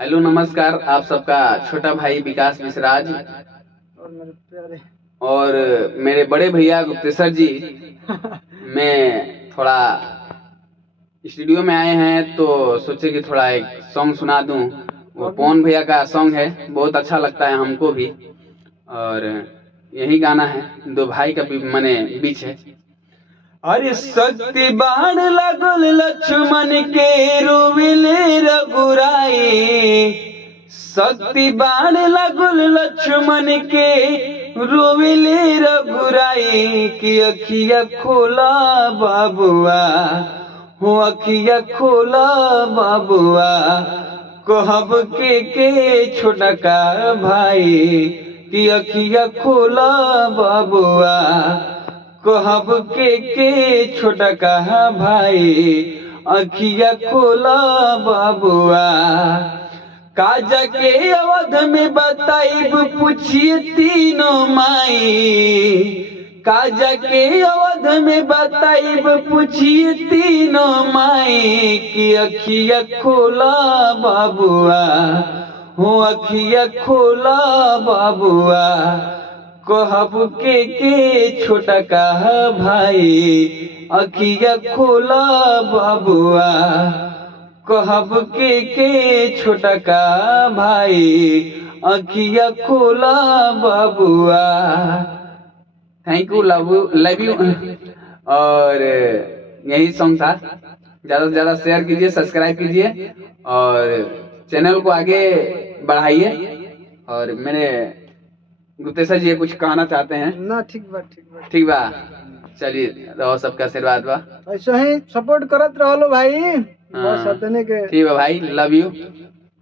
हेलो नमस्कार, आप सबका छोटा भाई विकास मिश्राज और मेरे बड़े भैया गुप्तेश्वर जी। मैं थोड़ा स्टूडियो में आए हैं तो सोचे कि थोड़ा एक सॉन्ग सुना दूं। वो पवन भैया का सॉन्ग है, बहुत अच्छा लगता है हमको भी। और यही गाना है, दो भाई का भी मने बीच है। अरे शक्ति बाण लगल लक्ष्मण के रोविले रघुराई, शक्ति बाण लगल लक्ष्मण के रोविले रघुराई की अखिया खोला बाबुआ, हो अखिया खोला बाबुआ, कहब के छोटका भाई की अखिया खोला बाबुआ, कहब के छोटका भाई अखिया खोला बाबुआ। काजा के अवध में बताइब पूछिए तीनों माई, काजा के अवध में बताइब पूछिए तीनों माई की अखिया खोला बाबुआ, हो अखिया खोला बाबुआ, कहब के छोटका भाई अखिया खोला बाबुआ, कहब के छोटका भाई अखिया खोला बाबुआ। Thank you, love you. और यही सॉन्ग था। ज़्यादा से ज़्यादा शेयर कीजिए, सब्सक्राइब कीजिए और चैनल को आगे बढ़ाइए। और मेरे गुप्तेश्वर जी कुछ कहना चाहते हैं ना? ठीक बा। ठीक बा, चलिए, रहो सबका आशीर्वाद बा, ऐसे ही सपोर्ट करत रहो भाई। बस हाँ अतने के। ठीक बा भाई, लव यू।